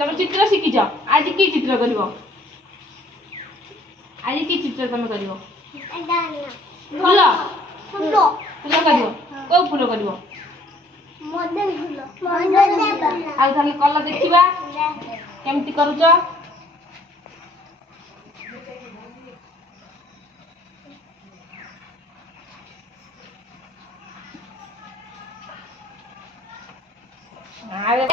तमे चित्र शिखिच आज की चित्र करिवो आज की चित्र तमे करिवो फूल फूल फूल करिवो को फूल करिवो मदन फूल आ थाले कला देखिबा केमती करूछ आरे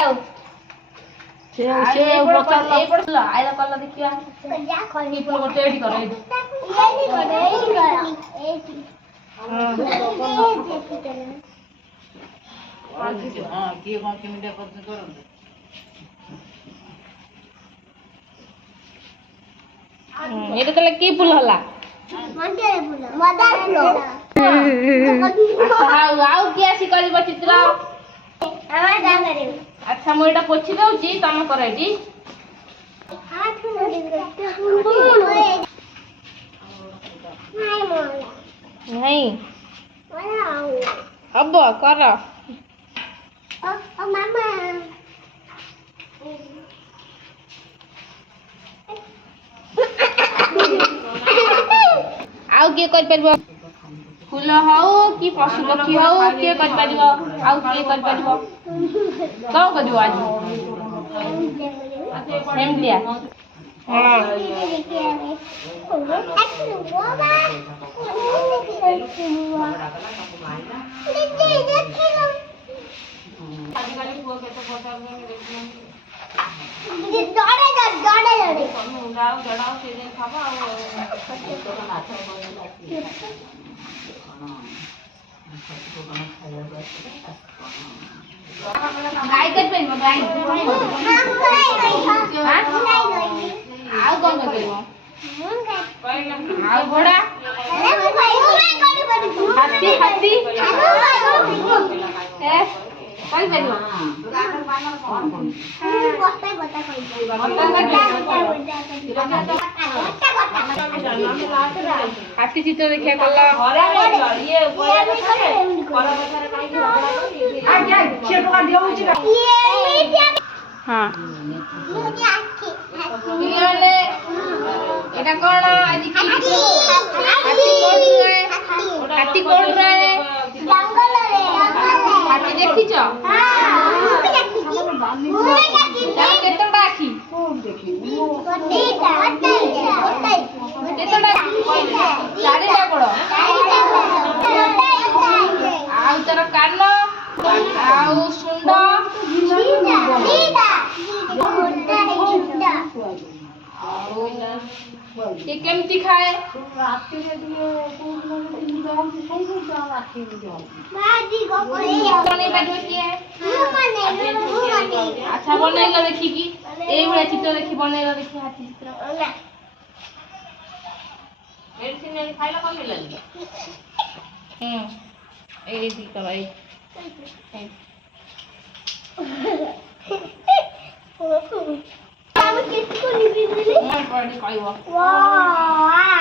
से बचल आइला कला देखिया जा खनी फूल गोटे एडी कर एडी हां किए कोन केमिटा करते करन एटा तले की फूल हला मदन फूल आउ की आसी करबो चित्र हमें जा करियो अच्छा मु एटा पोछि दउची तमे कर एडी हाथ नहीं अब कर मामा आउ के कर परबो फूल हाउ कि पशु पक्षी हाउ के कर परबो आउ के कर परबो कौ करियो आज हेमलिया हां गाय कर पे गाय आउ कौन करियो आउ घोड़ा हाथी हाथी ए कई परियो हाथी चित्र देखिया कला ये हां এটা কোন আজ কি হাতি কোন রে जंगल रे हाथी देखिছ केतटा आखि केतटा चारिटा गोड़ आउ तर कान आउ सुंड ये केमती खाए अच्छा बनैला देखी की एई बड़ा चित्र देखी बनैला देखी हाथी चित्र मेडिसिन ने खाइला कम मिलल ए दी भाई हम किसको निकली मैं पढ़ी कहबो वाह